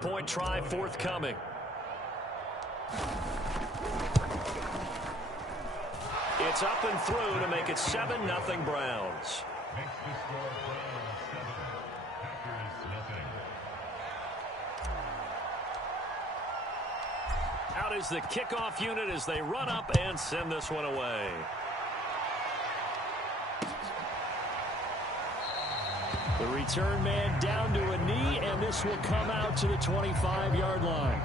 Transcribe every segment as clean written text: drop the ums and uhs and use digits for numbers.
Point try forthcoming. It's up and through to make it 7-0 Browns. Out is the kickoff unit as they run up and send this one away. The return man down to a knee, and this will come out to the 25-yard line.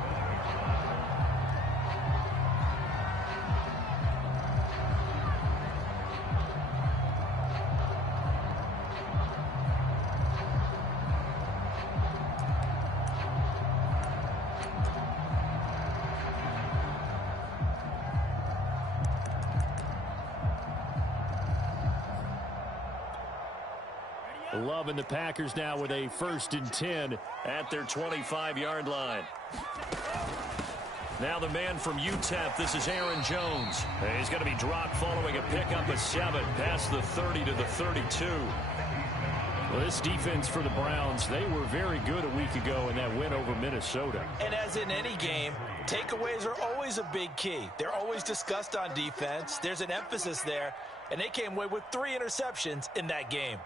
Love and the Packers now with a 1st and 10 at their 25-yard line. Now the man from UTEP, this is Aaron Jones. He's going to be dropped following a pickup of 7 past the 30 to the 32. Well, this defense for the Browns, they were very good a week ago in that win over Minnesota. And as in any game, takeaways are always a big key. They're always discussed on defense. There's an emphasis there, and they came away with 3 interceptions in that game.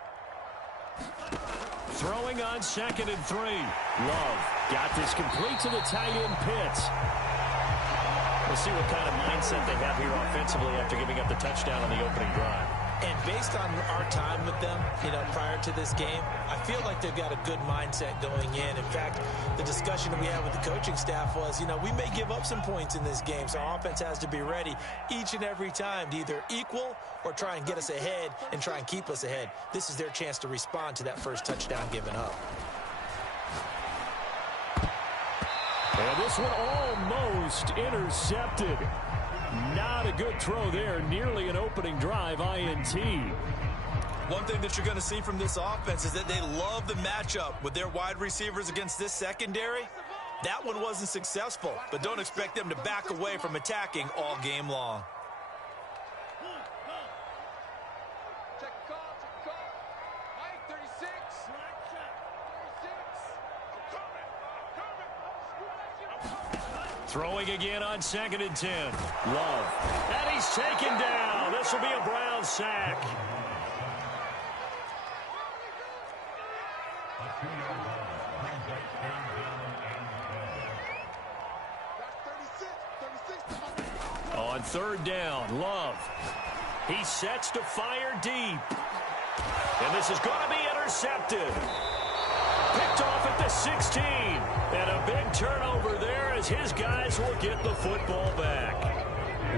Throwing on 2nd and 3. Love got this complete to the tight end Pitts. We'll see what kind of mindset they have here offensively after giving up the touchdown on the opening drive. And based on our time with them, prior to this game, I feel like they've got a good mindset going in. In fact, the discussion that we had with the coaching staff was, we may give up some points in this game, so our offense has to be ready each and every time to either equal or try and get us ahead and try and keep us ahead. This is their chance to respond to that first touchdown given up. And this one almost intercepted. Not a good throw there. Nearly an opening drive INT. One thing that you're going to see from this offense is that they love the matchup with their wide receivers against this secondary. That one wasn't successful, but don't expect them to back away from attacking all game long. Throwing again on 2nd and 10. Love. And he's taken down. This will be a Brown sack. On 3rd down, Love. He sets to fire deep. And this is going to be intercepted. Picked off at the 16. And a big turnover there as his guys will get the football back.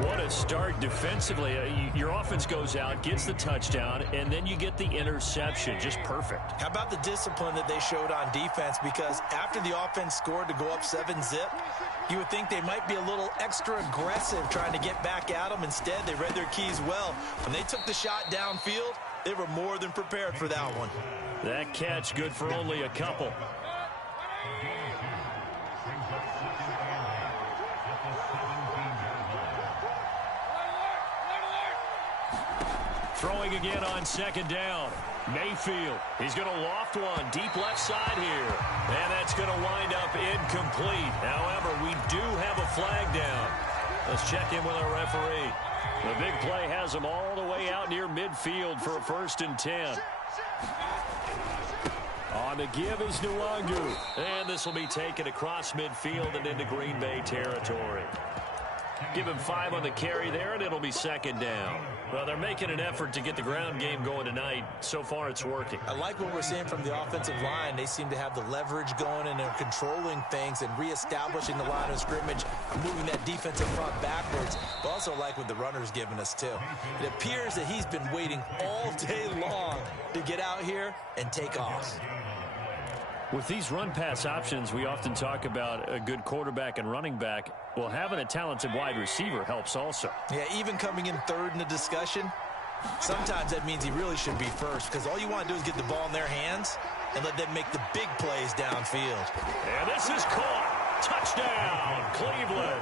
What a start defensively. Your offense goes out, gets the touchdown, and then you get the interception. Just perfect. How about the discipline that they showed on defense? Because after the offense scored to go up 7-zip, you would think they might be a little extra aggressive trying to get back at them. Instead, they read their keys well. When they took the shot downfield, they were more than prepared for that one. That catch good for only a couple. Throwing again on 2nd down. Mayfield. He's going to loft one deep left side here. And that's going to wind up incomplete. However, we do have a flag down. Let's check in with our referee. The big play has him all the way out near midfield for a 1st and 10. On the give is Nwangu. And this will be taken across midfield and into Green Bay territory. Give him 5 on the carry there, and it'll be 2nd down. Well, they're making an effort to get the ground game going tonight. So far, it's working. I like what we're seeing from the offensive line. They seem to have the leverage going, and they're controlling things and reestablishing the line of scrimmage, moving that defensive front backwards. But also like what the runner's giving us, too. It appears that he's been waiting all day long to get out here and take off. With these run-pass options, we often talk about a good quarterback and running back. Well, having a talented wide receiver helps also. Yeah, even coming in 3rd in the discussion, sometimes that means he really should be first, because all you want to do is get the ball in their hands and let them make the big plays downfield. And this is caught. Touchdown, Cleveland.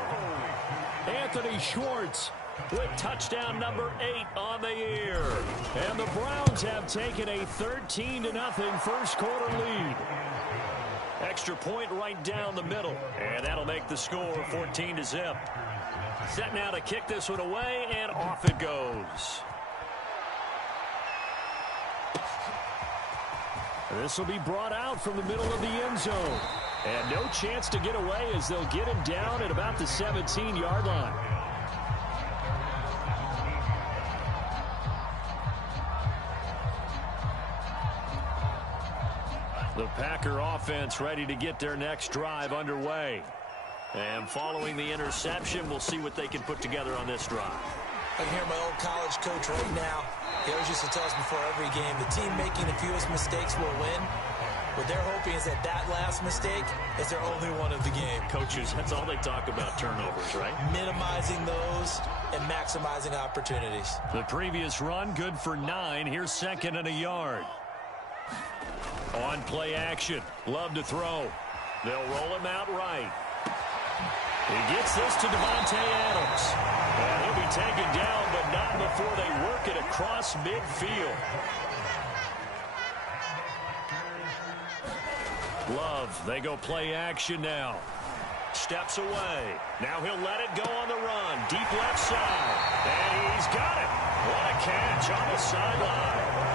Anthony Schwartz with touchdown number 8 on the year. And the Browns have taken a 13-0 first quarter lead. extra point right down the middle. And that'll make the score 14-0. Set now to kick this one away, and off it goes. This will be brought out from the middle of the end zone. And no chance to get away as they'll get him down at about the 17-yard line. The Packer offense ready to get their next drive underway. And following the interception, we'll see what they can put together on this drive. I can hear my old college coach right now. He always used to tell us before every game, the team making the fewest mistakes will win. What they're hoping is that last mistake is their only one of the game. Coaches, that's all they talk about, turnovers, right? Minimizing those and maximizing opportunities. The previous run, good for 9. Here's 2nd and a yard. On play action. Love to throw. They'll roll him out right. He gets this to Devontae Adams. And he'll be taken down, but not before they work it across midfield. Love, they go play action now. Steps away. Now he'll let it go on the run. Deep left side. And he's got it. What a catch on the sideline.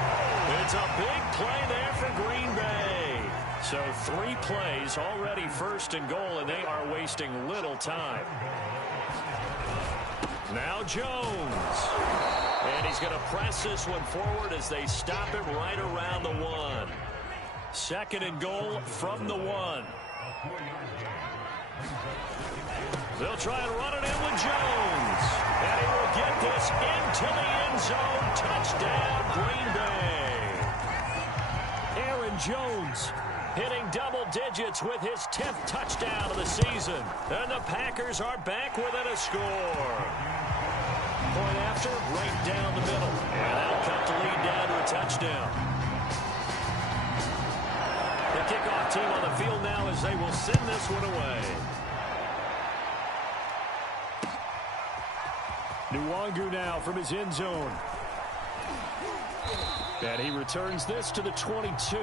It's a big play there for Green Bay. So 3 plays already 1st and goal, and they are wasting little time. Now Jones. And he's going to press this one forward as they stop it right around the 1. 2nd and goal from the 1. They'll try and run it in with Jones. And he will get this into the end zone. Touchdown, Green Bay. Aaron Jones hitting double digits with his 10th touchdown of the season. And the Packers are back within a score. Point after, right down the middle. And that'll cut the lead down to a touchdown. The kickoff team on the field now as they will send this one away. Nwangu now from his end zone. And he returns this to the 22.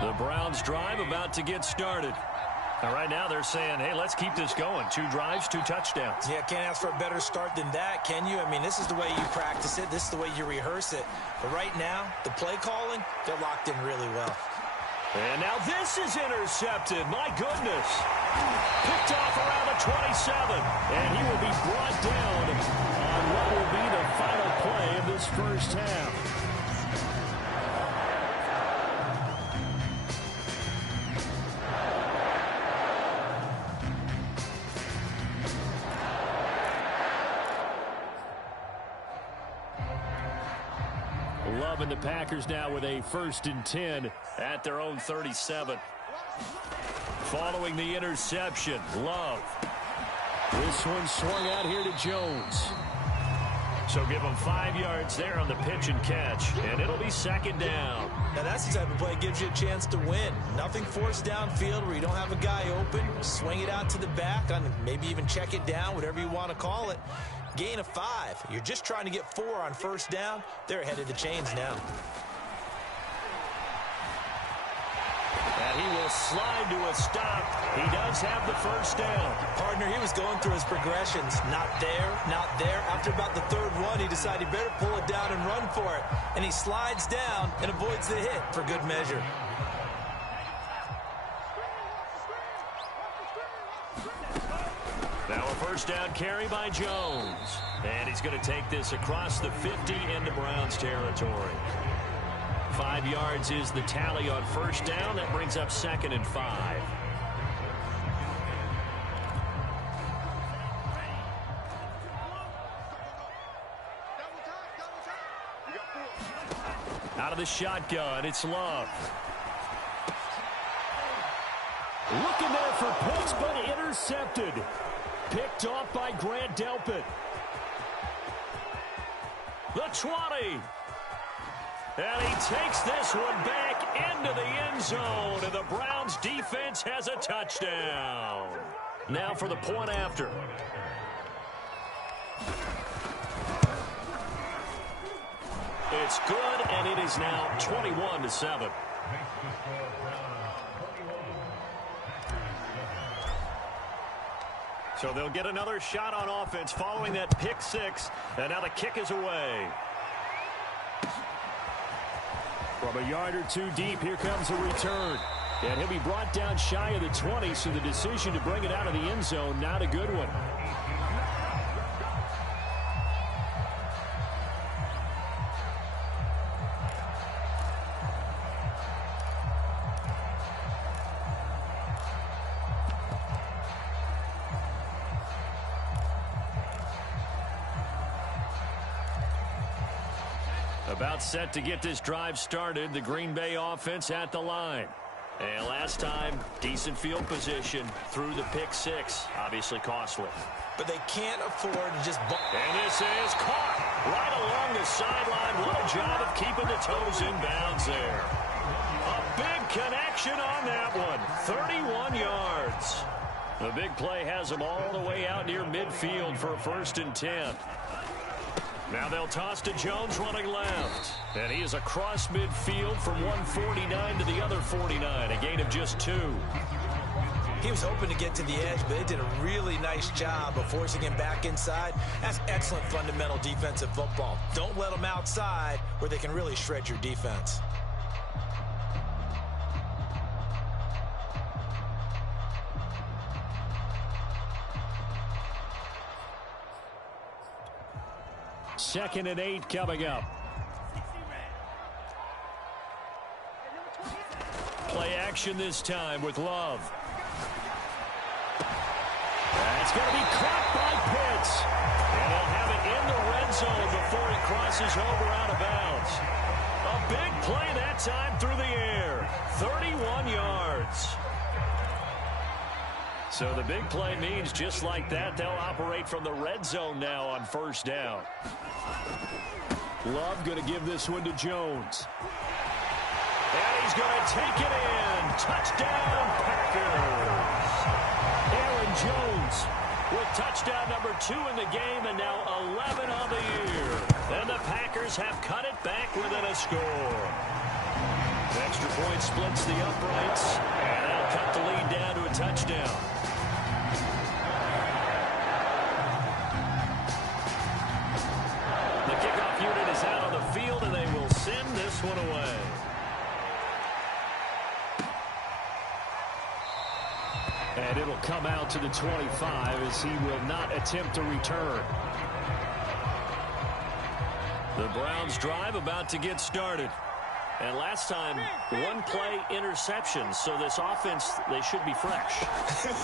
The Browns drive about to get started. And right now they're saying, hey, let's keep this going. 2 drives, 2 touchdowns. Yeah, can't ask for a better start than that, can you? I mean, this is the way you practice it. This is the way you rehearse it. But right now, the play calling, they're locked in really well. And now this is intercepted. My goodness. Picked off around the 27. And he will be brought down on what will be the final play of this first half. And the Packers now with a 1st and 10 at their own 37. Following the interception, Love. This one swung out here to Jones. So give him 5 yards there on the pitch and catch, and it'll be 2nd down. Now that's the type of play that gives you a chance to win. Nothing forced downfield where you don't have a guy open. Swing it out to the back, maybe even check it down, whatever you want to call it. Gain of 5. You're just trying to get 4 on 1st down. They're ahead of the chains now. And he will slide to a stop. He does have the 1st down. Partner, he was going through his progressions. Not there, not there. After about the 3rd one, he decided he better pull it down and run for it. And he slides down and avoids the hit for good measure. Now a 1st down carry by Jones. And he's going to take this across the 50 into Browns territory. 5 yards is the tally on 1st down. That brings up 2nd and 5. Out of the shotgun, it's Love. Looking there for Pitts, but intercepted. Picked off by Grant Delpit. The 20. And he takes this one back into the end zone, and the Browns defense has a touchdown. Now for the point after. It's good, and it is now 21-7. So they'll get another shot on offense following that pick six, and now the kick is away. From a yard or two deep, here comes a return. And he'll be brought down shy of the 20, so the decision to bring it out of the end zone, not a good one. About set to get this drive started. The Green Bay offense at the line. And last time, decent field position through the pick six. Obviously costly. But they can't afford to just... And this is caught right along the sideline. What a job of keeping the toes in bounds there. A big connection on that one. 31 yards. The big play has them all the way out near midfield for a 1st and 10. Now they'll toss to Jones running left. And he is across midfield from 149 to the other 49. A gain of just 2. He was hoping to get to the edge, but they did a really nice job of forcing him back inside. That's excellent fundamental defensive football. Don't let them outside where they can really shred your defense. Second and 8 coming up. Play action this time with Love. That's going to be caught by Pitts. And he'll have it in the red zone before he crosses over out of bounds. A big play that time through the air. 31 yards. So the big play means just like that, they'll operate from the red zone now on 1st down. Love going to give this one to Jones. And he's going to take it in. Touchdown, Packers. Aaron Jones with touchdown number 2 in the game and now 11 on the year. And the Packers have cut it back within a score. The extra point splits the uprights, and that'll cut the lead down to a touchdown. The kickoff unit is out on the field, and they will send this one away. And it'll come out to the 25 as he will not attempt to return. The Browns drive about to get started. And last time, 1 play interception. So this offense, they should be fresh.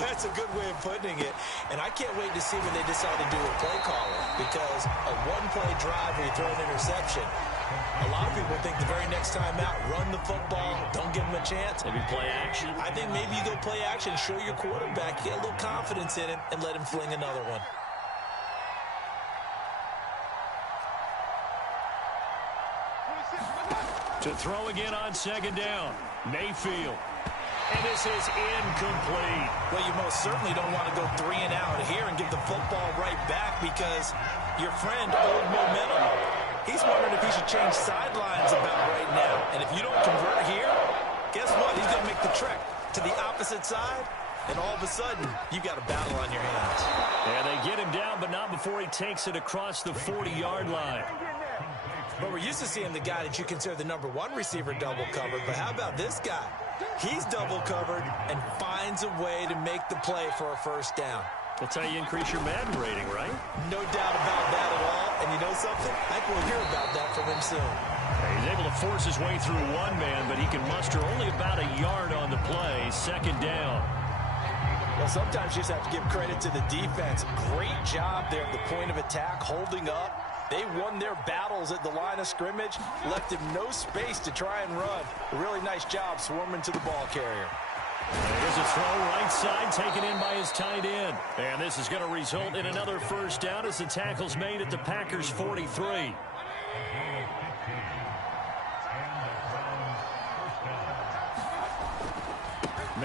That's a good way of putting it. And I can't wait to see what they decide to do with play calling. Because a 1-play drive where you throw an interception, a lot of people think the very next time out, run the football, don't give them a chance. Maybe play action. I think maybe you go play action, show your quarterback, get a little confidence in him, and let him fling another one. To throw again on 2nd down. Mayfield. And this is incomplete. Well, you most certainly don't want to go 3 and out here and give the football right back because your friend, old momentum, he's wondering if he should change sidelines about right now. And if you don't convert here, guess what? He's going to make the trek to the opposite side, and all of a sudden, you've got a battle on your hands. And they get him down, but not before he takes it across the 40-yard line. But we're used to seeing the guy that you consider the number 1 receiver double covered. But how about this guy? He's double covered and finds a way to make the play for a 1st down. That's how you increase your Madden rating, right? No doubt about that at all. And you know something? I think we'll hear about that from him soon. He's able to force his way through 1 man, but he can muster only about a yard on the play. 2nd down. Well, sometimes you just have to give credit to the defense. Great job there at the point of attack, holding up. They won their battles at the line of scrimmage, left him no space to try and run. A really nice job swarming to the ball carrier. There's a throw right side taken in by his tight end. And this is going to result in another 1st down as the tackle's made at the Packers' 43.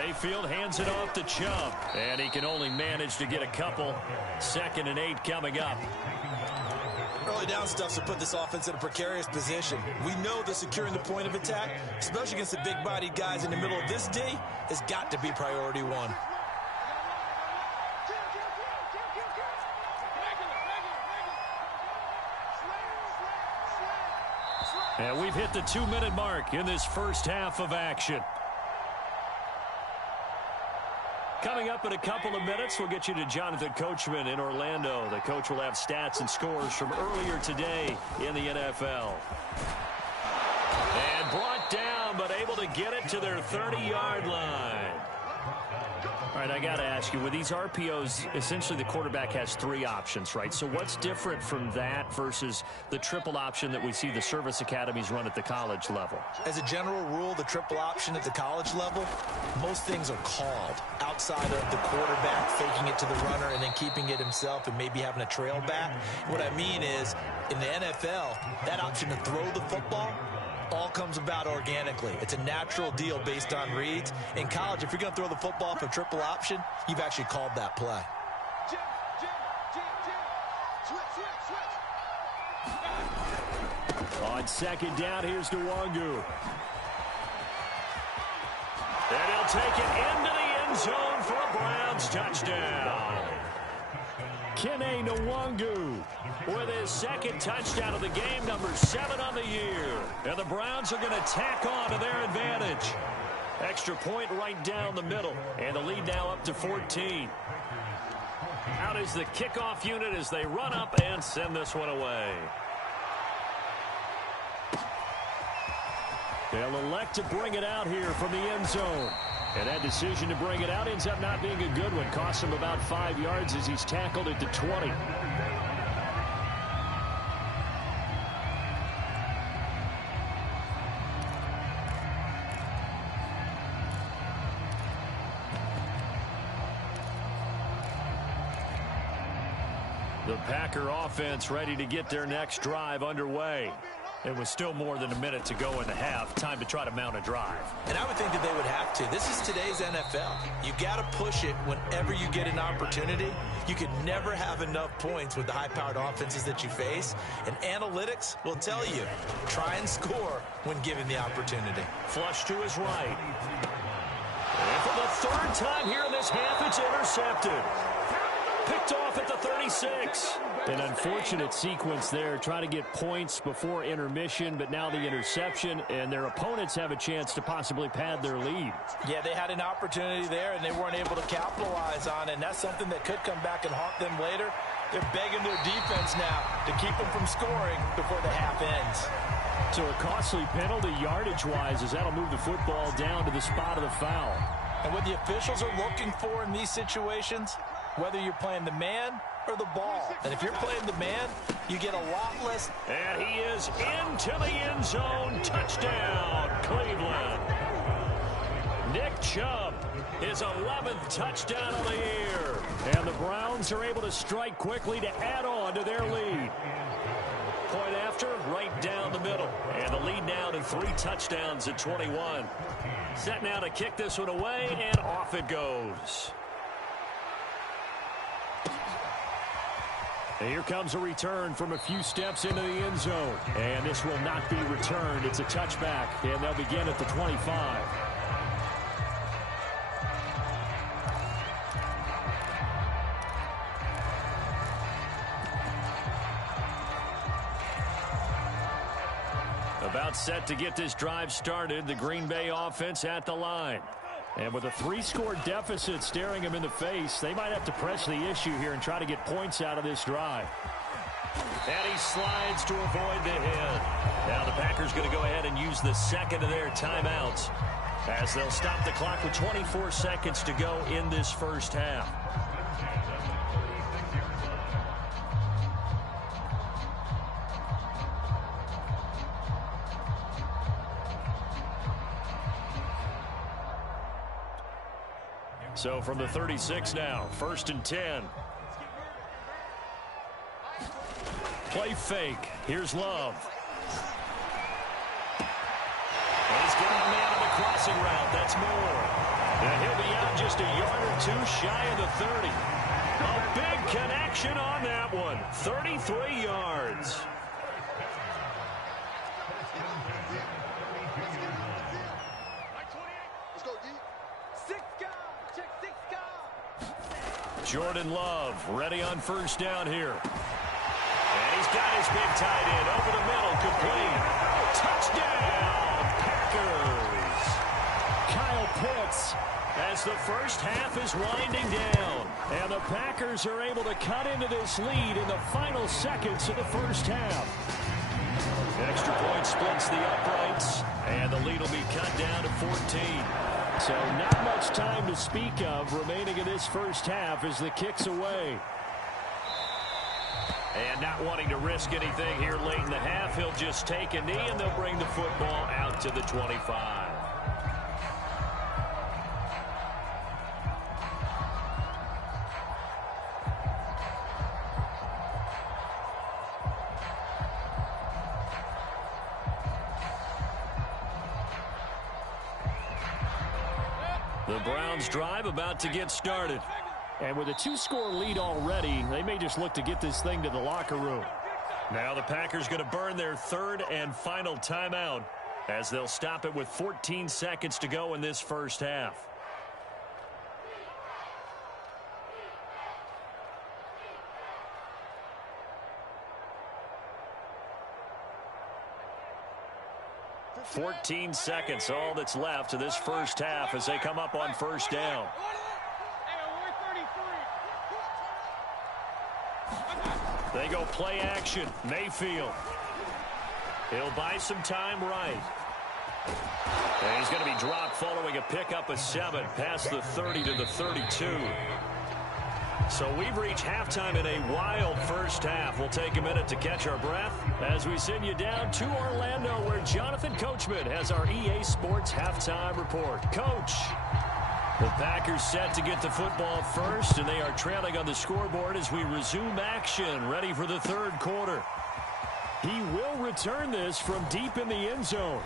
Mayfield hands it off to Chubb. And he can only manage to get a couple. 2nd and 8 coming up. Early down stuff to put this offense in a precarious position. We know that securing the point of attack, especially against the big-bodied guys in the middle of this D, has got to be priority one. And we've hit the 2-minute mark in this first half of action. Coming up in a couple of minutes, we'll get you to Jonathan Coachman in Orlando. The coach will have stats and scores from earlier today in the NFL. And brought down, but able to get it to their 30-yard line. All right, I got to ask you, with these RPOs, essentially the quarterback has 3 options, right? So what's different from that versus the triple option that we see the service academies run at the college level? As a general rule, the triple option at the college level, most things are called outside of the quarterback faking it to the runner and then keeping it himself and maybe having a trail back. What I mean is, in the NFL, that option to throw the football all comes about organically. It's a natural deal based on reads. In college, if you're going to throw the football for triple option, you've actually called that play. On 2nd down, here's Nwangu. And he'll take it into the end zone for a Browns touchdown. Kene Nwangu with his 2nd touchdown of the game, number 7 on the year. And the Browns are going to tack on to their advantage. Extra point right down the middle. And the lead now up to 14. Out is the kickoff unit as they run up and send this one away. They'll elect to bring it out here from the end zone. And that decision to bring it out ends up not being a good one. Costs him about 5 yards as he's tackled at the 20. The Packer offense ready to get their next drive underway. It was still more than a minute to go in the half. Time to try to mount a drive. And I would think that they would have to. This is today's NFL. You got to push it whenever you get an opportunity. You could never have enough points with the high-powered offenses that you face. And analytics will tell you, try and score when given the opportunity. Flush to his right. And for the 3rd time here in this half, it's intercepted. Picked off at the 36. An unfortunate sequence there, trying to get points before intermission, but now the interception, and their opponents have a chance to possibly pad their lead. Yeah, they had an opportunity there, and they weren't able to capitalize on it, and that's something that could come back and haunt them later. They're begging their defense now to keep them from scoring before the half ends. So a costly penalty yardage-wise as that'll move the football down to the spot of the foul. And what the officials are looking for in these situations, whether you're playing the man or the ball. And if you're playing the man, you get a lot less. And he is into the end zone. Touchdown, Cleveland. Nick Chubb, his 11th touchdown of the year. And the Browns are able to strike quickly to add on to their lead. Point after, right down the middle. And the lead now to 3 touchdowns at 21. Set now to kick this one away, and off it goes. And here comes a return from a few steps into the end zone. And this will not be returned. It's a touchback, and they'll begin at the 25. About set to get this drive started, the Green Bay offense at the line. And with a 3-score deficit staring him in the face, they might have to press the issue here and try to get points out of this drive. And he slides to avoid the hit. Now the Packers going to go ahead and use the 2nd of their timeouts as they'll stop the clock with 24 seconds to go in this first half. So from the 36 now, 1st and 10. Play fake. Here's Love. He's got a man in the crossing route. That's more. And he'll be out just a yard or two shy of the 30. A big connection on that one. 33 yards. Jordan Love ready on first down here. And he's got his big tight end over the middle, complete. Touchdown, Packers. Kyle Pitts as the first half is winding down. And the Packers are able to cut into this lead in the final seconds of the first half. Extra point splits the uprights, and the lead will be cut down to 14. So not much time to speak of remaining in this first half as the kick's away. And not wanting to risk anything here late in the half, he'll just take a knee and they'll bring the football out to the 25. The Browns drive about to get started. And with a 2-score lead already, they may just look to get this thing to the locker room. Now the Packers going to burn their third and final timeout as they'll stop it with 14 seconds to go in this first half. "14 seconds, all that's left of this first half as they come up on first down. They go play action. Mayfield. He'll buy some time right. And he's going to be dropped following a pickup of 7 past the 30 to the 32. So we've reached halftime in a wild first half. We'll take a minute to catch our breath as we send you down to Orlando, where Jonathan Coachman has our EA Sports halftime report. Coach, the Packers set to get the football first, and they are trailing on the scoreboard as we resume action, ready for the third quarter. He will return this from deep in the end zone.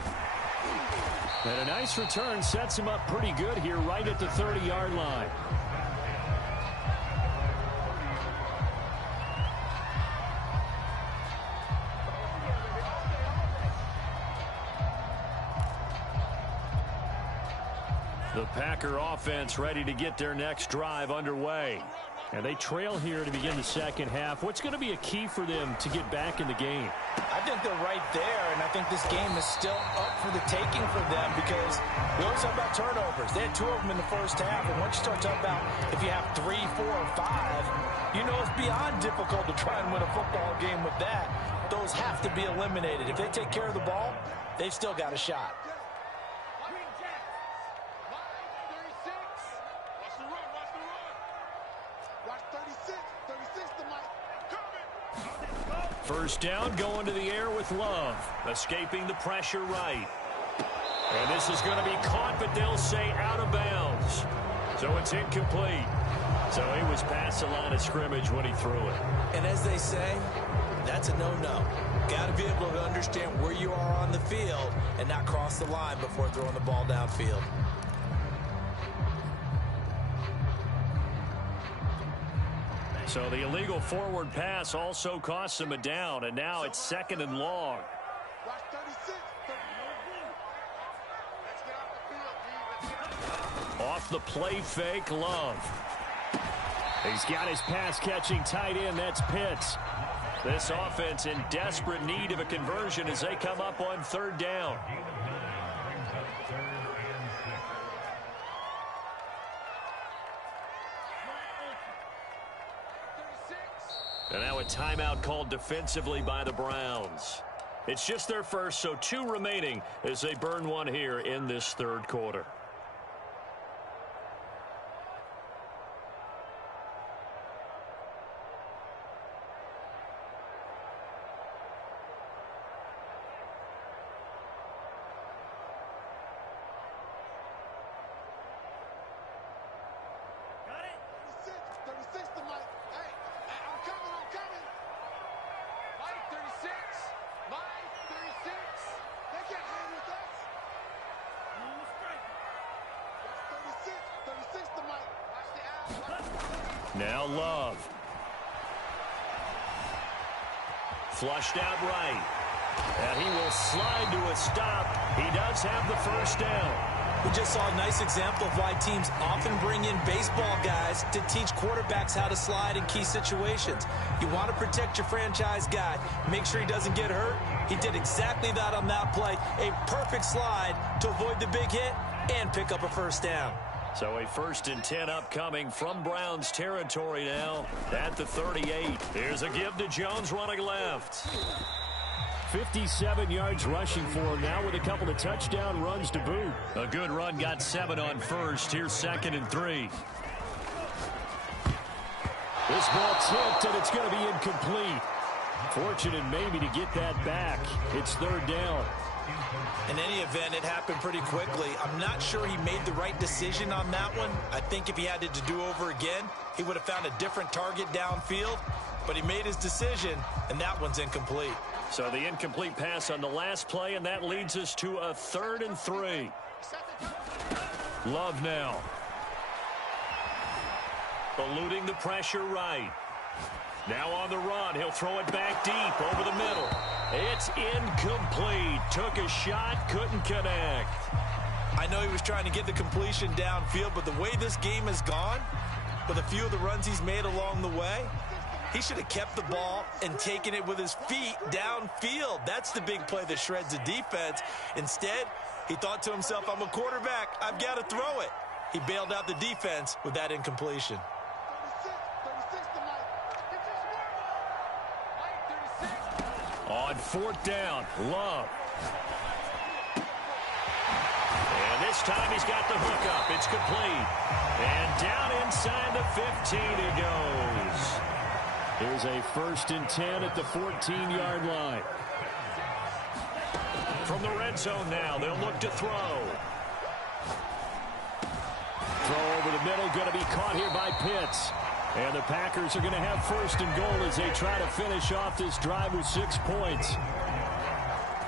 And a nice return sets him up pretty good here right at the 30-yard line. The Packer offense ready to get their next drive underway. And they trail here to begin the second half. What's going to be a key for them to get back in the game? I think they're right there, and I think this game is still up for the taking for them because we always talk about turnovers. They had 2 of them in the first half, and once you start talking about if you have 3, 4, or 5, you know it's beyond difficult to try and win a football game with that. Those have to be eliminated. If they take care of the ball, they've still got a shot. First down, going to the air with Love, escaping the pressure right. And this is going to be caught, but they'll say out of bounds. So it's incomplete. So he was past the line of scrimmage when he threw it. And as they say, that's a no-no. Got to be able to understand where you are on the field and not cross the line before throwing the ball downfield. So the illegal forward pass also costs him a down, and now it's 2nd and long. Off the play fake, Love. He's got his pass-catching tight end, that's Pitts. This offense in desperate need of a conversion as they come up on 3rd down. And now a timeout called defensively by the Browns. It's just their first, so 2 remaining as they burn one here in this 3rd quarter. Now Love. Flushed out right. And he will slide to a stop. He does have the first down. We just saw a nice example of why teams often bring in baseball guys to teach quarterbacks how to slide in key situations. You want to protect your franchise guy. Make sure he doesn't get hurt. He did exactly that on that play. A perfect slide to avoid the big hit and pick up a first down. So a 1st and 10 upcoming from Browns territory now at the 38. Here's a give to Jones running left. 57 yards rushing for him now with a couple of touchdown runs to boot. A good run, got 7 on first. Here's 2nd and 3. This ball tipped, and it's going to be incomplete. Fortunate maybe to get that back. It's 3rd down. In any event, it happened pretty quickly. I'm not sure he made the right decision on that one. I think if he had to do over again, he would have found a different target downfield. But he made his decision, and that one's incomplete. So the incomplete pass on the last play, and that leads us to a 3rd and 3. Love now. Eluding the pressure right. Now on the run. He'll throw it back deep over the middle. It's incomplete. Took a shot, couldn't connect. I know he was trying to get the completion downfield, but the way this game has gone, with a few of the runs he's made along the way, he should have kept the ball and taken it with his feet downfield. That's the big play that shreds the defense. Instead, he thought to himself, I'm a quarterback. I've got to throw it. He bailed out the defense with that incompletion. On 4th down, Love. And this time he's got the hook up. It's complete. And down inside the 15 he goes. Here's a 1st and 10 at the 14-yard line. From the red zone now, they'll look to throw. Throw over the middle, going to be caught here by Pitts. And the Packers are going to have 1st and goal as they try to finish off this drive with 6 points.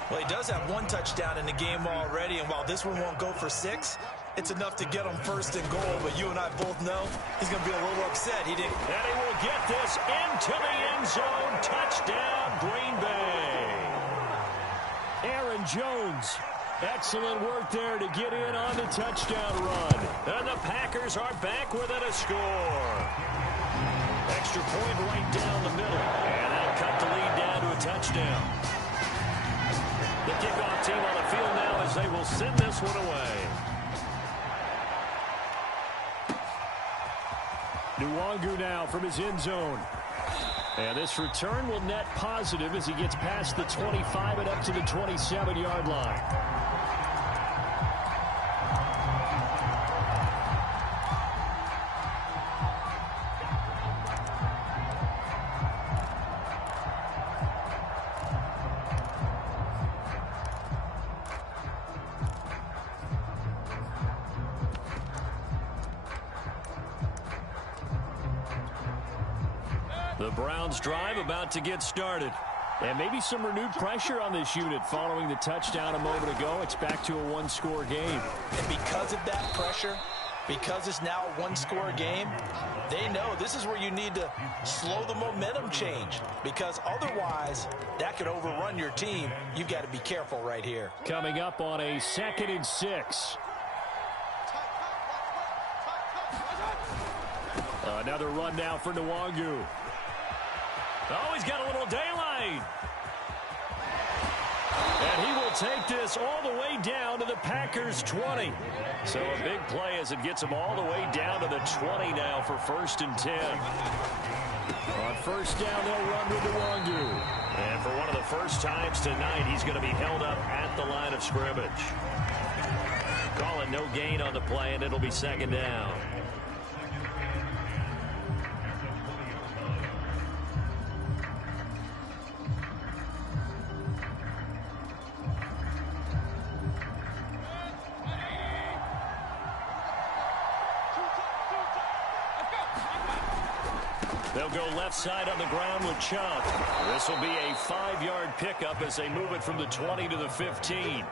Well, he does have 1 touchdown in the game already, and while this one won't go for 6, it's enough to get him 1st and goal. But you and I both know he's going to be a little upset. He didn't. And he will get this into the end zone. Touchdown, Green Bay. Aaron Jones. Excellent work there to get in on the touchdown run. And the Packers are back within a score. Extra point right down the middle. And that'll cut the lead down to a touchdown. The kickoff team on the field now as they will send this one away. Nwangu now from his end zone. And this return will net positive as he gets past the 25 and up to the 27-yard line. The Browns drive about to get started. And maybe some renewed pressure on this unit following the touchdown a moment ago. It's back to a 1-score game. And because of that pressure, because it's now a 1-score game, they know this is where you need to slow the momentum change. Because otherwise, that could overrun your team. You've got to be careful right here. Coming up on a 2nd and 6. Another run now for Nwangu. Oh, he's got a little daylight. And he will take this all the way down to the Packers' 20. So a big play as it gets him all the way down to the 20 now for 1st and 10. On 1st down, they'll run with Nwangu. And for one of the first times tonight, he's going to be held up at the line of scrimmage. Call it no gain on the play, and it'll be 2nd down. They'll go left side on the ground with Chubb. This will be a 5-yard pickup as they move it from the 20 to the 15.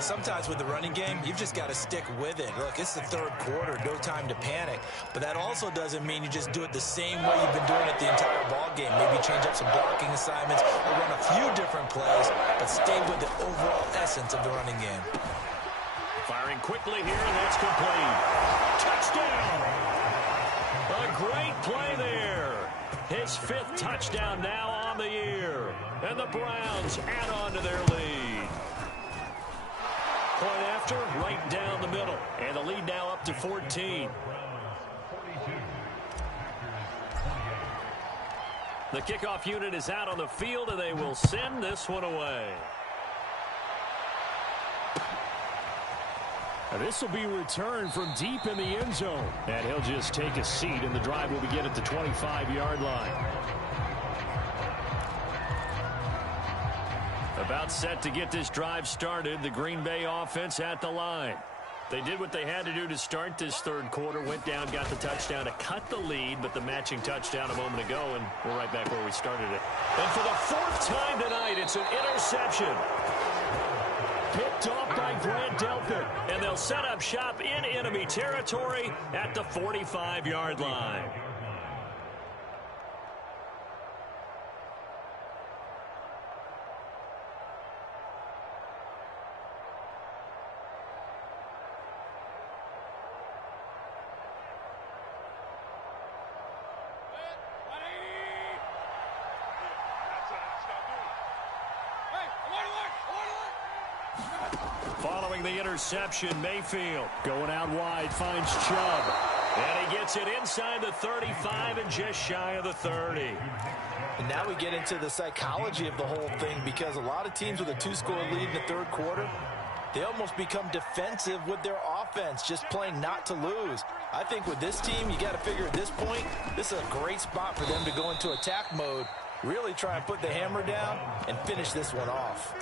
Sometimes with the running game, you've just got to stick with it. Look, it's the third quarter, no time to panic. But that also doesn't mean you just do it the same way you've been doing it the entire ball game. Maybe change up some blocking assignments or run a few different plays, but stay with the overall essence of the running game. Firing quickly here, and that's complete. Touchdown! A great play there. His 5th touchdown now on the year. And the Browns add on to their lead. Point after, right down the middle. And the lead now up to 14. The kickoff unit is out on the field, and they will send this one away. This will be returned from deep in the end zone. And he'll just take a seat, and the drive will begin at the 25-yard line. About set to get this drive started. The Green Bay offense at the line. They did what they had to do to start this third quarter. Went down, got the touchdown to cut the lead, but the matching touchdown a moment ago, and we're right back where we started it. And for the 4th time tonight, it's an interception. Picked off by Grant Delpit. And they'll set up shop in enemy territory at the 45-yard line. Following the interception, Mayfield going out wide, finds Chubb. And he gets it inside the 35 and just shy of the 30. And now we get into the psychology of the whole thing, because a lot of teams with a 2-score lead in the third quarter, they almost become defensive with their offense, just playing not to lose. I think with this team, you got to figure at this point, this is a great spot for them to go into attack mode, really try and put the hammer down and finish this one off.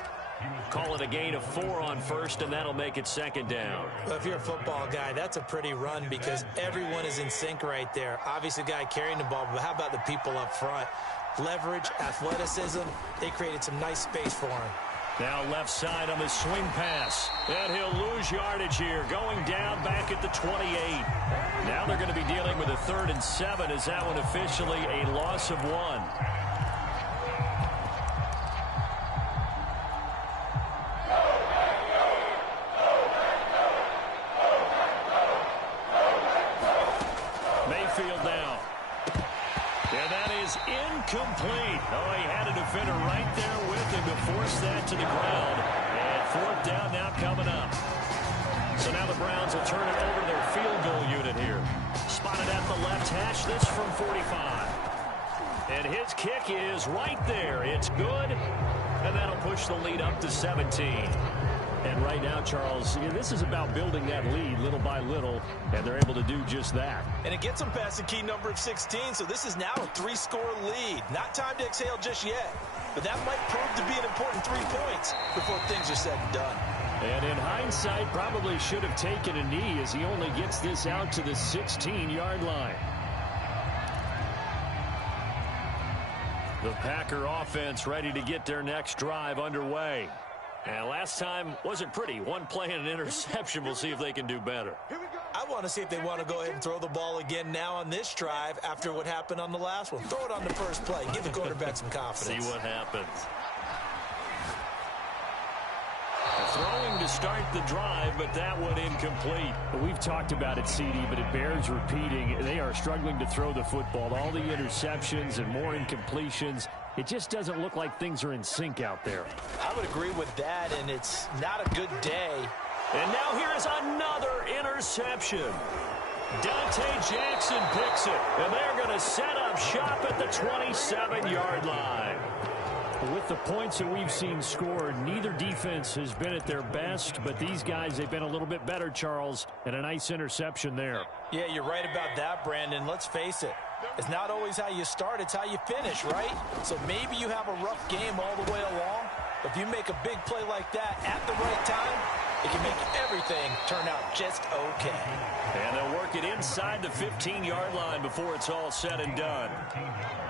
Call it a gain of 4 on first, and that'll make it 2nd down. Well, if you're a football guy, that's a pretty run because everyone is in sync right there. Obviously, the guy carrying the ball, but how about the people up front? Leverage, athleticism, they created some nice space for him. Now left side on the swing pass. And he'll lose yardage here, going down back at the 28. Now they're going to be dealing with a 3rd and 7. Is that one officially a loss of 1? Mayfield now. And that is incomplete. Oh, he had a defender right there with him to force that to the ground. And 4th down now coming up. So now the Browns will turn it over to their field goal unit here. Spotted at the left hash, this from 45. And his kick is right there. It's good. And that'll push the lead up to 17. And right now, Charles, this is about building that lead little by little, and they're able to do just that. And it gets them past the key number of 16, so this is now a 3-score lead. Not time to exhale just yet, but that might prove to be an important 3 points before things are said and done. And in hindsight, probably should have taken a knee as he only gets this out to the 16-yard line. The Packer offense ready to get their next drive underway. And last time wasn't pretty. 1 play and an interception. We'll see if they can do better. I want to see if they want to go ahead and throw the ball again now on this drive after what happened on the last one. Throw it on the first play. Give the quarterback some confidence. See what happens. Throwing to start the drive, but that one incomplete. We've talked about it, CD, but it bears repeating. They are struggling to throw the football. All the interceptions and more incompletions. It just doesn't look like things are in sync out there. I would agree with that, and it's not a good day. And now here is another interception. Dante Jackson picks it, and they're going to set up shop at the 27-yard line. With the points that we've seen scored, neither defense has been at their best, but these guys, they've been a little bit better, Charles, and a nice interception there. Yeah, you're right about that, Brandon. Let's face it. It's not always how you start, it's how you finish, right? So maybe you have a rough game all the way along, but if you make a big play like that at the right time, it can make everything turn out just okay. And they'll work it inside the 15-yard line before it's all said and done.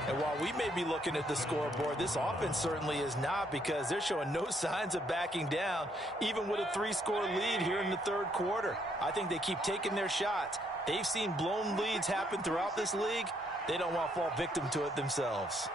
And while we may be looking at the scoreboard, this offense certainly is not, because they're showing no signs of backing down, even with a 3-score lead here in the third quarter. I think they keep taking their shots. They've seen blown leads happen throughout this league. They don't want to fall victim to it themselves.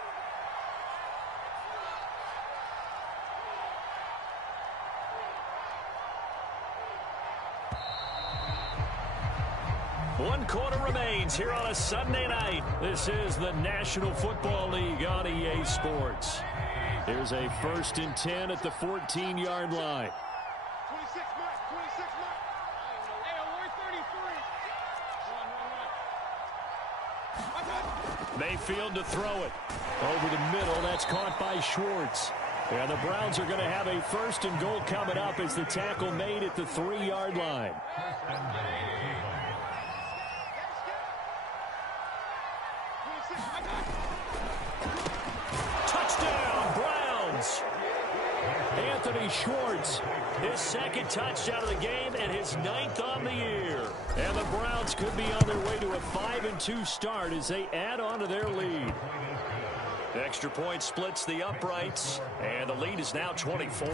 One quarter remains here on a Sunday night. This is the National Football League on EA Sports. Here's a 1st and 10 at the 14-yard line. 26 mark, 26 mark. Hey, we're 33. Mayfield to throw it. Over the middle, that's caught by Schwartz. And the Browns are going to have a 1st and goal coming up as the tackle made at the 3-yard line. Touchdown, Browns! Anthony Schwartz, his 2nd touchdown of the game and his 9th on the year. And the Browns could be on their way to a 5-2 start as they add on to their lead. The extra point splits the uprights, and the lead is now 24.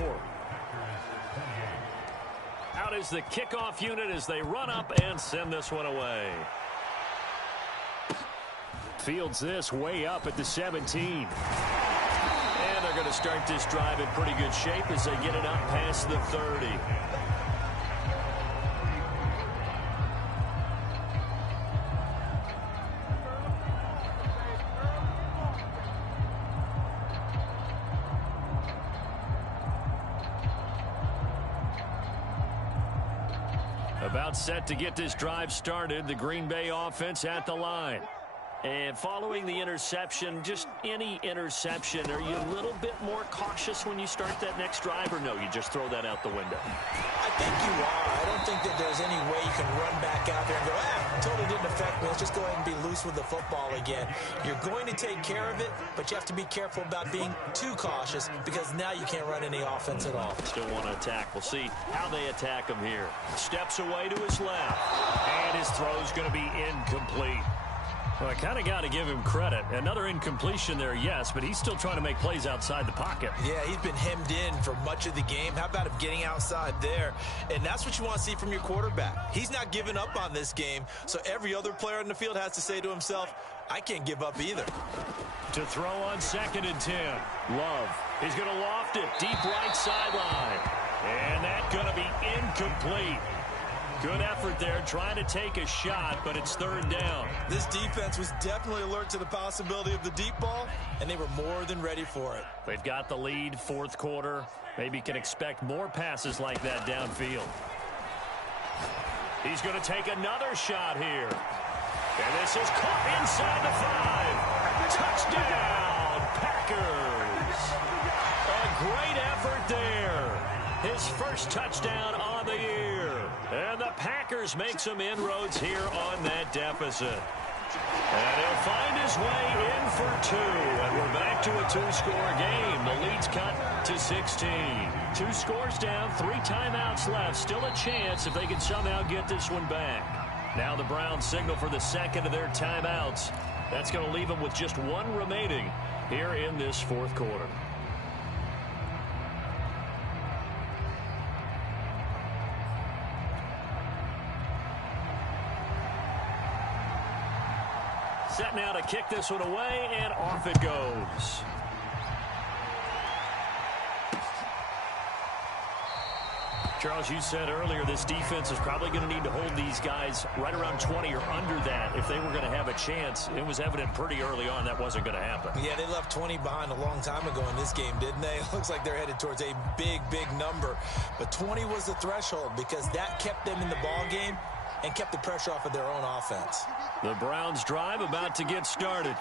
Out is the kickoff unit as they run up and send this one away. Fields this way up at the 17. And they're going to start this drive in pretty good shape as they get it up past the 30. About set to get this drive started, the Green Bay offense at the line. And following the interception, just any interception, are you a little bit more cautious when you start that next drive, or no, you just throw that out the window? I think you are. I don't think that there's any way you can run back out there and go, totally didn't affect me. Let's just go ahead and be loose with the football again. You're going to take care of it, but you have to be careful about being too cautious, because now you can't run any offense at all. Still want to attack. We'll see how they attack him here. Steps away to his left, and his throw's going to be incomplete. Well, I kind of got to give him credit. Another incompletion there, yes, but he's still trying to make plays outside the pocket. Yeah, he's been hemmed in for much of the game. How about him getting outside there? And that's what you want to see from your quarterback. He's not giving up on this game, so every other player in the field has to say to himself, I can't give up either. To throw on 2nd and 10. Love. He's going to loft it deep right sideline. And that's going to be incomplete. Good effort there, trying to take a shot, but it's 3rd down. This defense was definitely alert to the possibility of the deep ball, and they were more than ready for it. They've got the lead, 4th quarter. Maybe can expect more passes like that downfield. He's going to take another shot here. And this is caught inside the 5. Touchdown, Packers. A great effort there. His 1st touchdown on the year. And the Packers make some inroads here on that deficit. And he'll find his way in for 2. And we're back to a 2-score game. The lead's cut to 16. 2 scores down, 3 timeouts left. Still a chance if they can somehow get this one back. Now the Browns signal for the 2nd of their timeouts. That's going to leave them with just 1 remaining here in this 4th quarter. Set now to kick this one away, and off it goes. Charles, you said earlier this defense is probably going to need to hold these guys right around 20 or under that if they were going to have a chance. It was evident pretty early on that wasn't going to happen. Yeah, they left 20 behind a long time ago in this game, didn't they? It looks like they're headed towards a big, big number. But 20 was the threshold because that kept them in the ball game and kept the pressure off of their own offense. The Browns drive about to get started.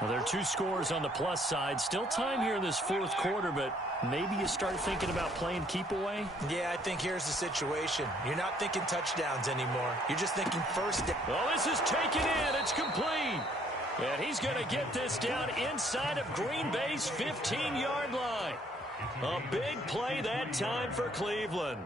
Well, there are 2 scores on the plus side. Still time here in this 4th quarter, but maybe you start thinking about playing keep away? Yeah, I think here's the situation. You're not thinking touchdowns anymore. You're just thinking 1st down. Well, this is taken in. It's complete. And he's going to get this down inside of Green Bay's 15-yard line. A big play that time for Cleveland.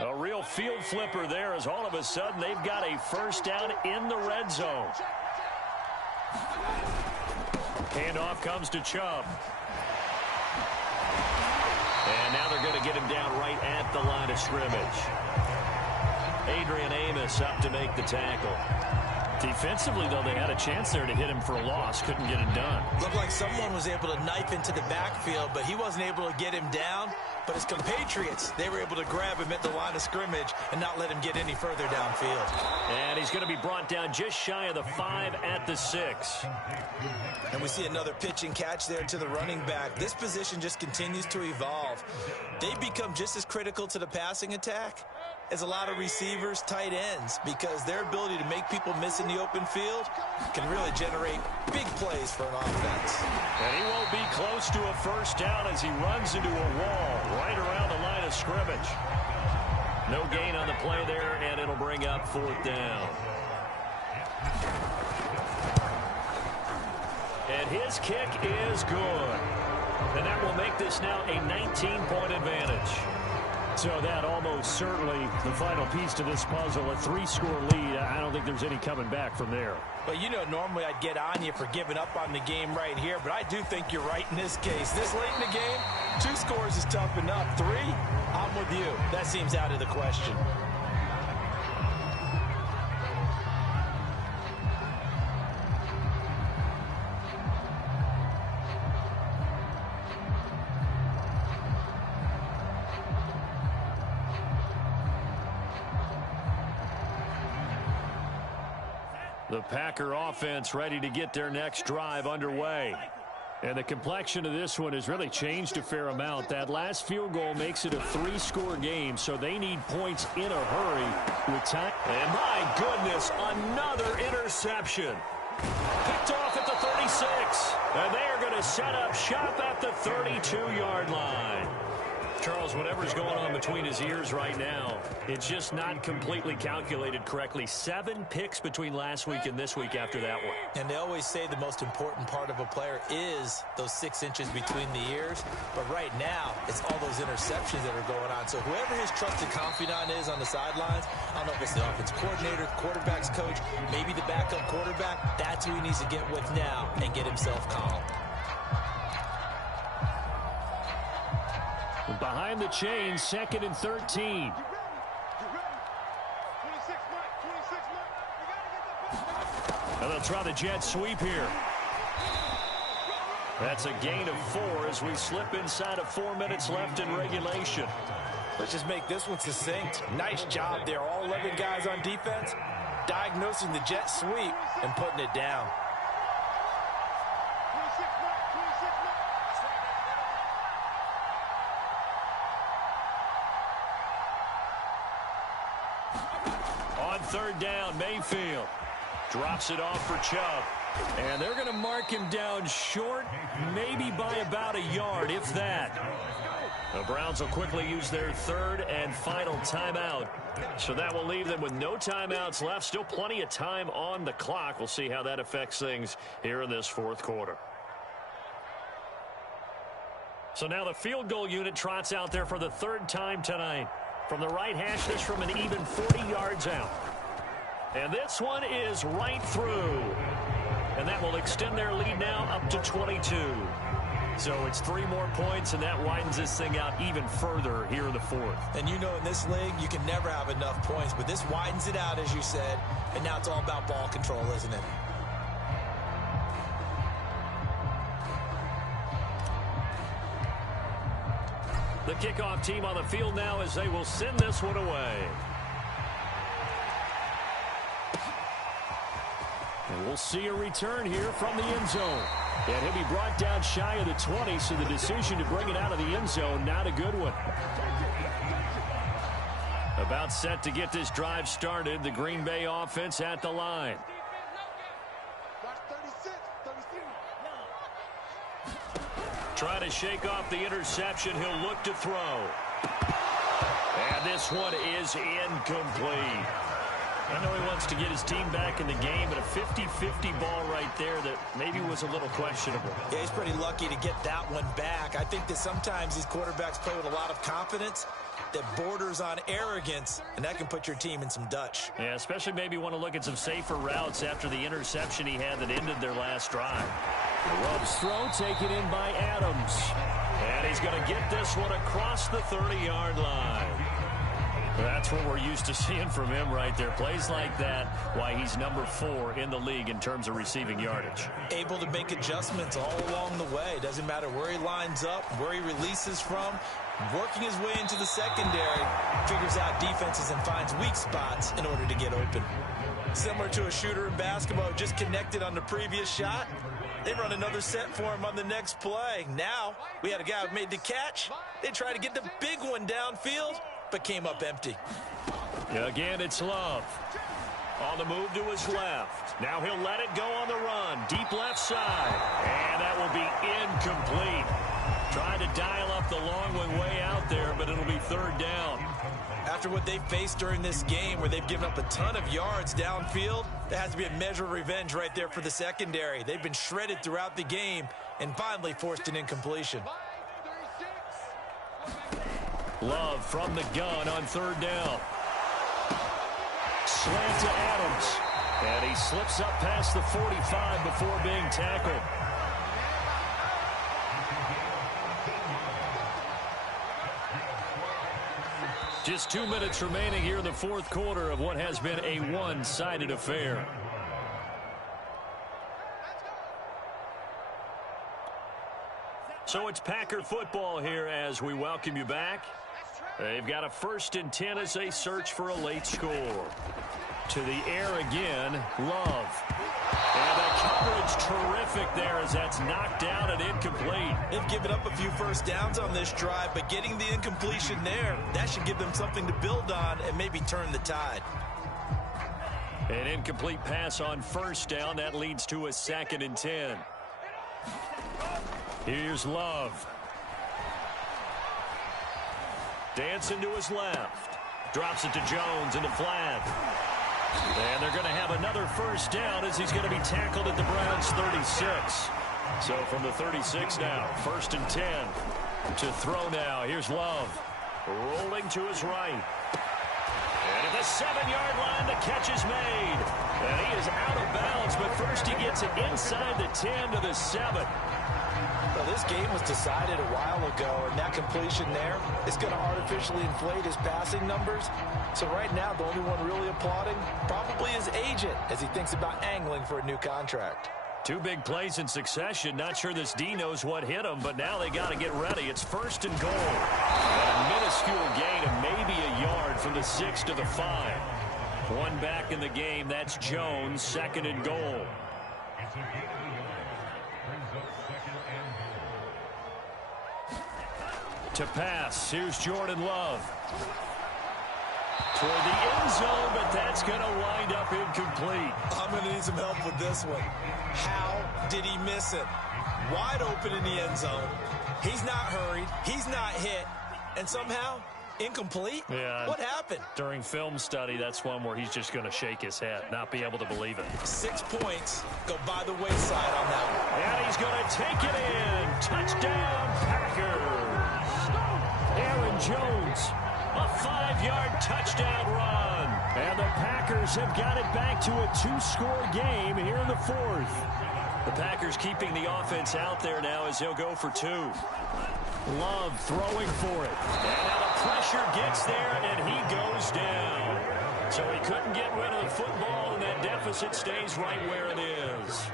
A real field flipper there as all of a sudden they've got a first down in the red zone. Handoff comes to Chubb. And now they're going to get him down right at the line of scrimmage. Adrian Amos up to make the tackle. Defensively, though, they had a chance there to hit him for a loss. Couldn't get it done. Looked like someone was able to knife into the backfield, but he wasn't able to get him down. But his compatriots, they were able to grab him at the line of scrimmage and not let him get any further downfield. And he's going to be brought down just shy of the 5 at the 6. And we see another pitch and catch there to the running back. This position just continues to evolve. They become just as critical to the passing attack as a lot of receivers, tight ends, because their ability to make people miss in the open field can really generate big plays for an offense. And he won't be close to a first down as he runs into a wall right around the line of scrimmage. No gain on the play there, and it'll bring up 4th down. And his kick is good. And that will make this now a 19-point advantage. So that almost certainly the final piece to this puzzle, a 3-score lead. I don't think there's any coming back from there. But, you know, normally I'd get on you for giving up on the game right here, but I do think you're right in this case. This late in the game, 2 scores is tough enough. 3, I'm with you. That seems out of the question. The Packer offense ready to get their next drive underway. And the complexion of this one has really changed a fair amount. That last field goal makes it a 3-score game, so they need points in a hurry with time. And my goodness, another interception. Picked off at the 36. And they are going to set up shop at the 32-yard line. Charles, whatever's going on between his ears right now, it's just not completely calculated correctly. 7 picks between last week and this week after that one. And they always say the most important part of a player is those 6 inches between the ears. But right now, it's all those interceptions that are going on. So whoever his trusted confidant is on the sidelines, I don't know if it's the offense coordinator, quarterback's coach, maybe the backup quarterback, that's who he needs to get with now and get himself calm. Behind the chains, 2nd and 13. And they'll try the jet sweep here. That's a gain of 4 as we slip inside of 4 minutes left in regulation. Let's just make this one succinct. Nice job there. All 11 guys on defense diagnosing the jet sweep and putting it down. On 3rd down, Mayfield drops it off for Chubb. And they're going to mark him down short, maybe by about a yard, if that. The Browns will quickly use their 3rd and final timeout. So that will leave them with no timeouts left. Still plenty of time on the clock. We'll see how that affects things here in this 4th quarter. So now the field goal unit trots out there for the 3rd time tonight. From the right hash, this from an even 40 yards out. And this one is right through. And that will extend their lead now up to 22. So it's 3 more points, and that widens this thing out even further here in the 4th. And you know in this league, you can never have enough points, but this widens it out, as you said, and now it's all about ball control, isn't it? The kickoff team on the field now as they will send this one away. And we'll see a return here from the end zone. And he'll be brought down shy of the 20, so the decision to bring it out of the end zone, not a good one. About set to get this drive started, the Green Bay offense at the line. Trying to shake off the interception. He'll look to throw. And this one is incomplete. I know he wants to get his team back in the game, but a 50-50 ball right there that maybe was a little questionable. Yeah, he's pretty lucky to get that one back. I think that sometimes these quarterbacks play with a lot of confidence that borders on arrogance, and that can put your team in some Dutch. Yeah, especially maybe want to look at some safer routes after the interception he had that ended their last drive. Love's throw taken in by Adams. And he's going to get this one across the 30-yard line. That's what we're used to seeing from him right there. Plays like that, why he's number 4 in the league in terms of receiving yardage. Able to make adjustments all along the way. Doesn't matter where he lines up, where he releases from. Working his way into the secondary, figures out defenses and finds weak spots in order to get open. Similar to a shooter in basketball, just connected on the previous shot. They run another set for him on the next play. Now, we had a guy who made the catch. They tried to get the big one downfield, but came up empty. Again, it's Love. On the move to his left. Now he'll let it go on the run. Deep left side. And that will be incomplete. Trying to dial up the long one way out there, but it'll be third down. After what they've faced during this game where they've given up a ton of yards downfield, there has to be a measure of revenge right there for the secondary. They've been shredded throughout the game and finally forced an incompletion. Love from the gun on third down. Slant to Adams. And he slips up past the 45 before being tackled. Just 2 minutes remaining here in the fourth quarter of what has been a one-sided affair. So it's Packer football here as we welcome you back. They've got a 1st and 10 as they search for a late score. To the air again, Love. And the coverage terrific there as that's knocked down and incomplete. They've given up a few first downs on this drive, but getting the incompletion there, that should give them something to build on and maybe turn the tide. An incomplete pass on first down. That leads to a 2nd and 10. Here's Love. Dancing to his left. Drops it to Jones into flat. And they're going to have another first down as he's going to be tackled at the Browns' 36. So from the 36 now, 1st and 10 to throw now. Here's Love rolling to his right. And at the 7-yard line, the catch is made. And he is out of bounds, but first he gets it inside the 10 to the 7. Well, this game was decided a while ago, and that completion there is going to artificially inflate his passing numbers. So right now, the only one really applauding probably his agent as he thinks about angling for a new contract. 2 big plays in succession. Not sure this D knows what hit him, but now they got to get ready. It's 1st and goal. And a minuscule gain of maybe a yard from the 6 to the 5. One back in the game. That's Jones, 2nd and goal. To pass, here's Jordan Love. Toward the end zone, but that's going to wind up incomplete. I'm going to need some help with this one. How did he miss it? Wide open in the end zone. He's not hurried. He's not hit. And somehow, incomplete? Yeah. What happened? During film study, that's one where he's just going to shake his head, not be able to believe it. 6 points go by the wayside on that one. And he's going to take it in. Touchdown, Packers. Aaron Jones, a 5-yard touchdown run. And the Packers have got it back to a 2-score game here in the 4th. The Packers keeping the offense out there now as he'll go for 2. Love throwing for it. And now the pressure gets there, and he goes down. So he couldn't get rid of the football, and that deficit stays right where it is.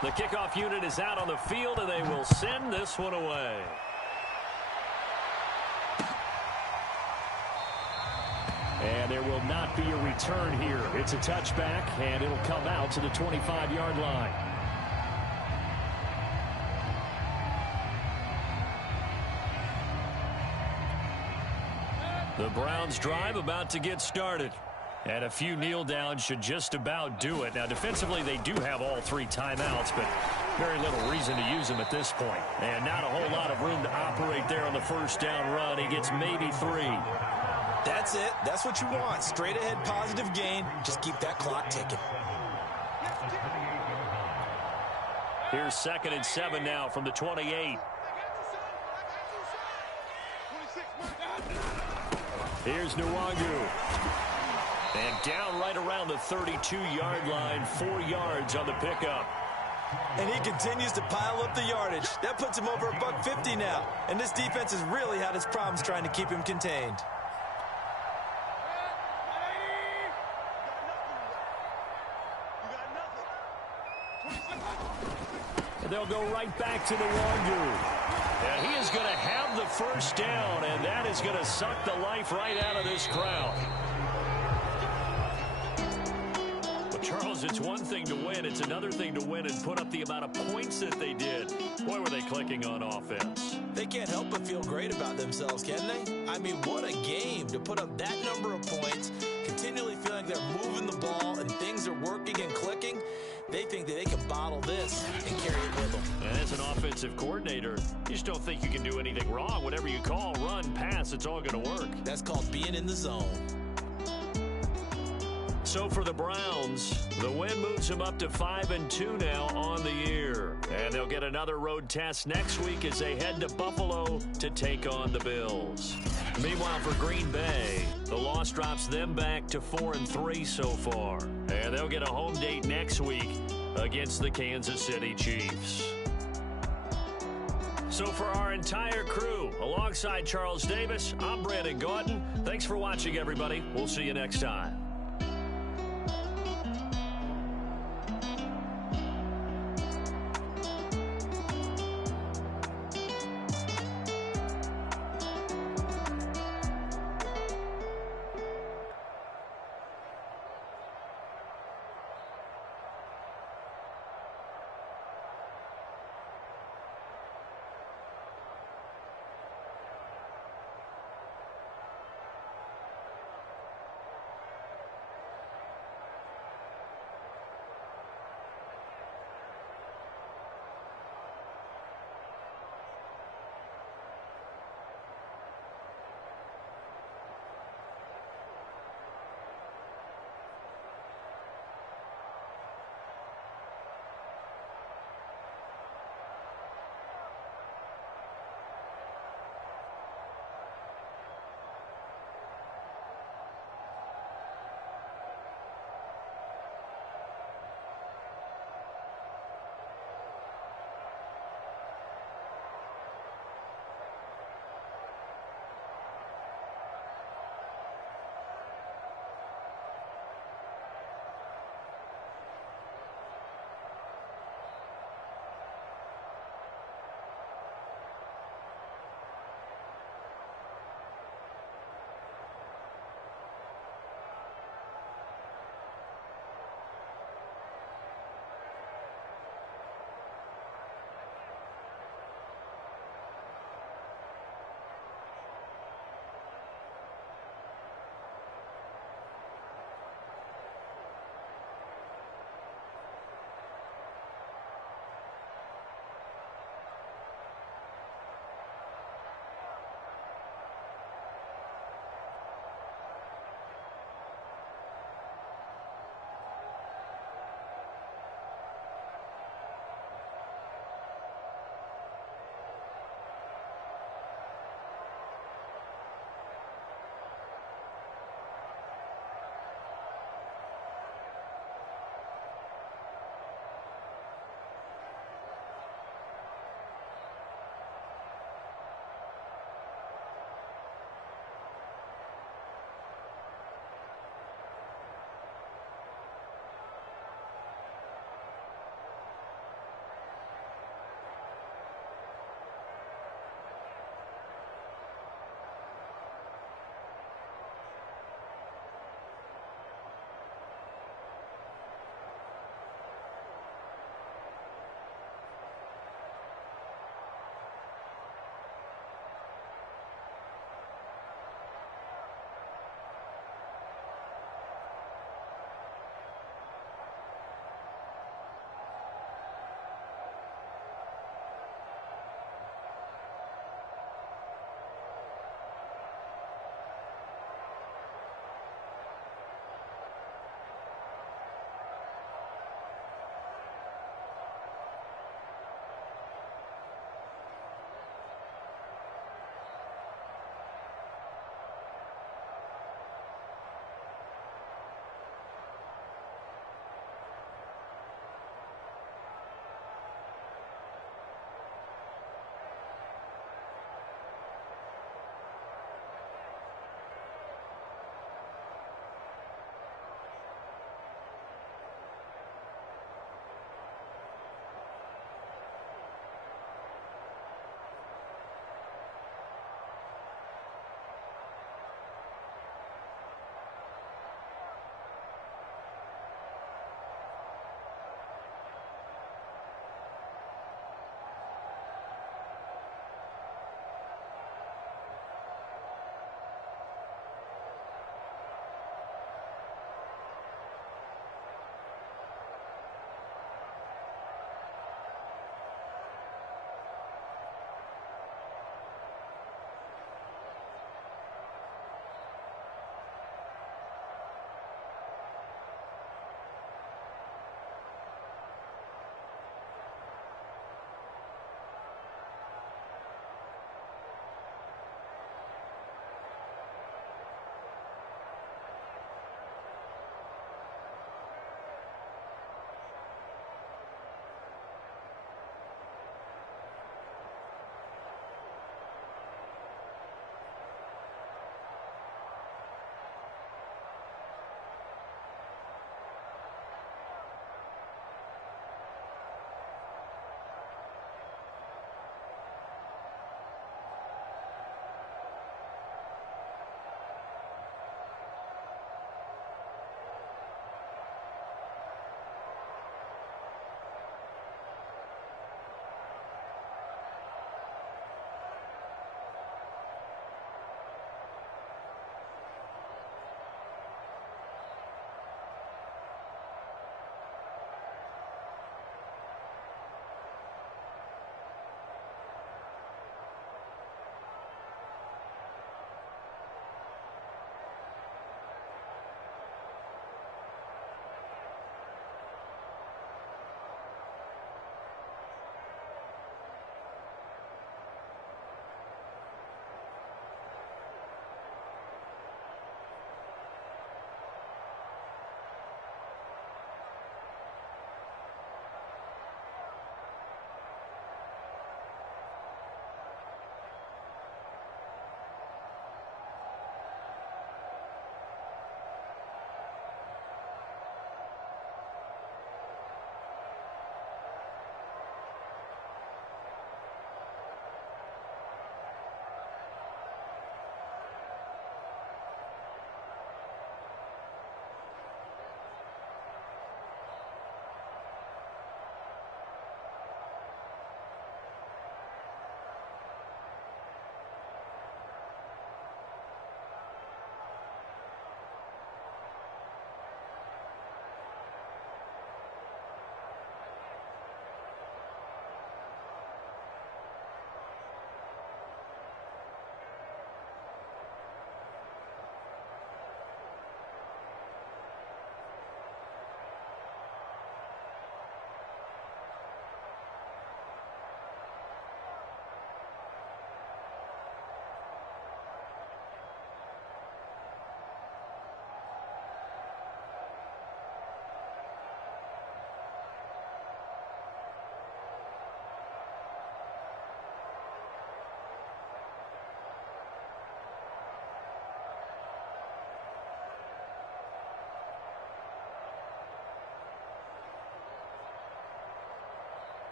The kickoff unit is out on the field, and they will send this one away. And there will not be a return here. It's a touchback, and it'll come out to the 25-yard line. The Browns drive about to get started. And a few kneel downs should just about do it. Now, defensively, they do have all 3 timeouts, but very little reason to use them at this point. And not a whole lot of room to operate there on the first down run. He gets maybe 3. That's it. That's what you want. Straight ahead positive gain. Just keep that clock ticking. Here's 2nd and 7 now from the 28. Here's Nwangu. And down right around the 32-yard line, 4 yards on the pickup. And he continues to pile up the yardage. That puts him over $150 now. And this defense has really had its problems trying to keep him contained. And they'll go right back to Nwangu. And he is going to have the first down, and that is going to suck the life right out of this crowd. Well, Charles, it's one thing to win. It's another thing to win and put up the amount of points that they did. Boy, were they clicking on offense. They can't help but feel great about themselves, can they? I mean, what a game to put up that number of points, continually feeling like they're moving the ball and things are working and clicking. They think that they can bottle this and carry it with them. And as an offensive coordinator, you just don't think you can do anything wrong. Whatever you call, run, pass, it's all going to work. That's called being in the zone. So for the Browns, the win moves them up to 5-2 now on the year. And they'll get another road test next week as they head to Buffalo to take on the Bills. Meanwhile, for Green Bay, the loss drops them back to 4-3 so far. And they'll get a home date next week against the Kansas City Chiefs. So for our entire crew, alongside Charles Davis, I'm Brandon Gautin. Thanks for watching, everybody. We'll see you next time.